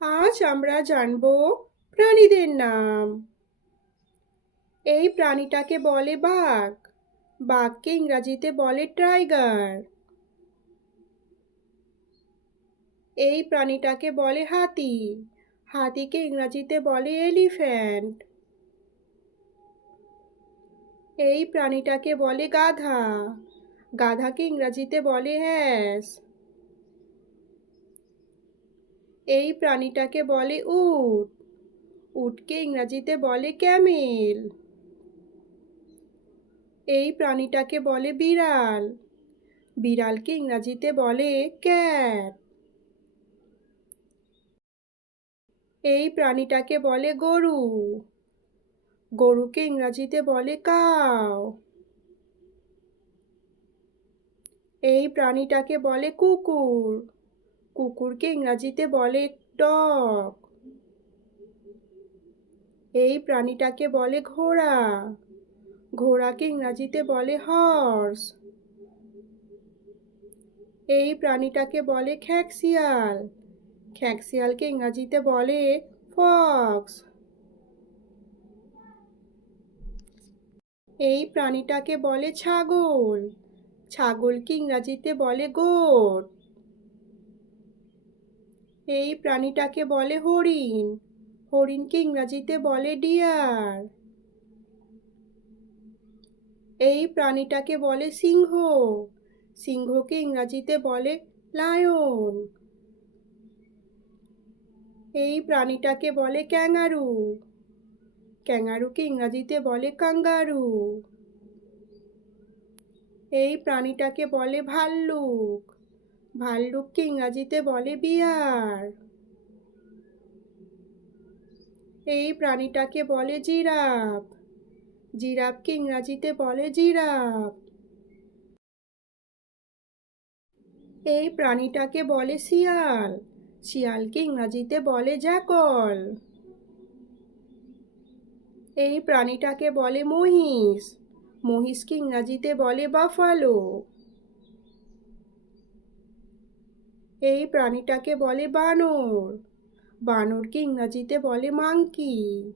আজ আমরা জানব প্রাণীদের নাম। এই প্রাণীটাকে বলে বাঘ। বাঘকে ইংরাজিতে বলে টাইগার। এই প্রাণীটাকে বলে হাতি। হাতিকে ইংরাজিতে বলে এলিফ্যান্ট। এই প্রাণীটাকে বলে গাধা। গাধাকে ইংরাজিতে বলে হ্যাস। এই প্রাণীটাকে বলে উট। উটকে ইংরাজিতে বলে ক্যামেল। এই প্রাণীটাকে বলে বিড়াল। বিড়ালকে ইংরাজিতে বলে ক্যাট। এই প্রাণীটাকে বলে গরু। গরুকে ইংরাজিতে বলে কাউ। এই প্রাণীটাকে বলে কুকুর। কুকুরকে ইংরাজিতে বলে ডগ। এই প্রাণীটাকে বলে ঘোড়া। ঘোড়াকে ইংরাজিতে বলে হর্স। এই প্রাণীটাকে বলে খ্যাঁকশিয়াল। খ্যাঁকশিয়ালকে ইংরাজিতে বলে ফক্স। এই প্রাণীটাকে বলে ছাগল। ছাগলকে ইংরাজিতে বলে গোট। এই প্রাণীটাকে বলে হরিণ। হরিণকে ইংরাজিতে বলে ডিয়ার। এই প্রাণীটাকে বলে সিংহ। সিংহকে ইংরাজিতে বলে লায়ন। এই প্রাণীটাকে বলে ক্যাঙ্গারু। ক্যাঙ্গারুকে ইংরাজিতে বলে কাঙ্গারু। এই প্রাণীটাকে বলে ভাল্লুক। ভাল্লুককে ইংরাজিতে বলে বিয়ার। এই প্রাণীটাকে বলে জিরাফ। জিরাফকে ইংরাজিতে বলে জিরাফ। এই প্রাণীটাকে বলে শিয়াল। শিয়ালকে ইংরাজিতে বলে জ্যাকল। এই প্রাণীটাকে বলে মহিষ। মহিষকে ইংরাজিতে বলে বাফালো। এই প্রাণীটাকে বলে বানর। বানরকে ইংরাজিতে বলে মাংকি।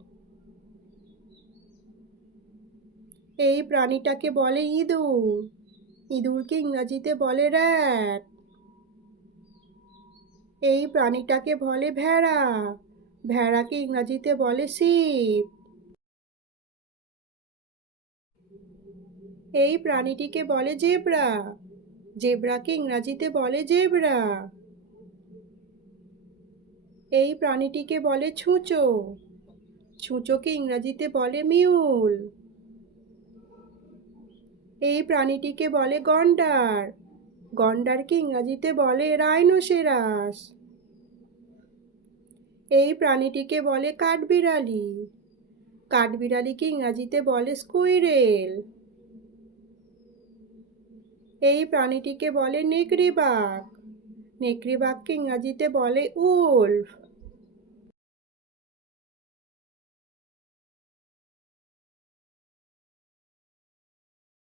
এই প্রাণীটাকে বলে ইঁদুর। ইঁদুরকে ইংরাজিতে বলে র্যাট। এই প্রাণীটাকে বলে ভেড়া। ভেড়াকে ইংরাজিতে বলে শিপ। এই প্রাণীটিকে বলে জেব্রা। জেব্রাকে ইংরাজিতে বলে জেব্রা। এই প্রাণীটিকে বলে ছুঁচো। ছুঁচোকে ইংরাজিতে বলে মিউল। এই প্রাণীটিকে বলে গন্ডার। গন্ডারকে ইংরাজিতে বলে রাইনোসেরাস। এই প্রাণীটিকে বলে কাঠবিড়ালি। কাঠবিড়ালিকে ইংরাজিতে বলে স্কুইরেল। এই প্রাণীটিকে বলে নেকড়ে বাঘ। নেকড়ে বাঘকে ইংরাজিতে বলে উলফ।